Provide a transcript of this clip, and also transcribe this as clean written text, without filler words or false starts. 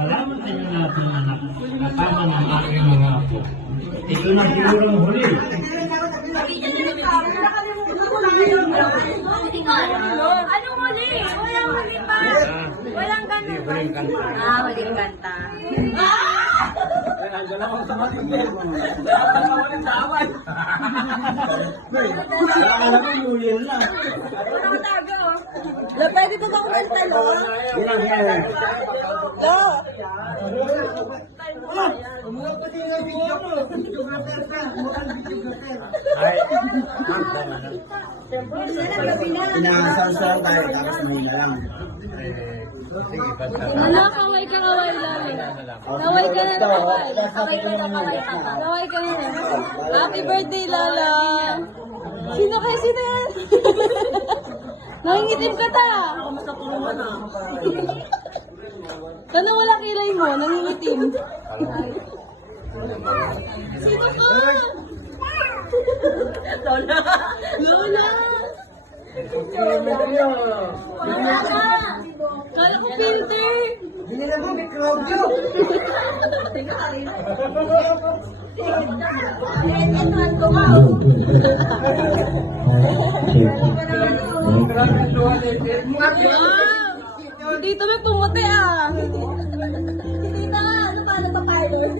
Salamat sa inyo lahat ng anak. Kasama ng aking mga apo. Ito na sigurong huli. Anong huli? Walang huli pa. Walang ganun. Huling kanta. Huling kanta. Walang tago. Pwede ko bang kanta, no? Ay, kanta na. Pinakasasaw tayo, tapos muna lang. Sige, kanta. Kaway ka, kaway lang. Kaway ka na, kaway. Kaway ka na, kaway ka. Kaway ka na. Happy birthday, Lala. Sino kayo, sino yan? Nangingitim ka ta. Sana wala kilay mo, nangingitim. Sino ka? Lola. Lola. Wala ka. Kala ko filter. Hindi na mo, may Claudio. Dito may pumuti ah. Dito ano pa, nagpa-pilot.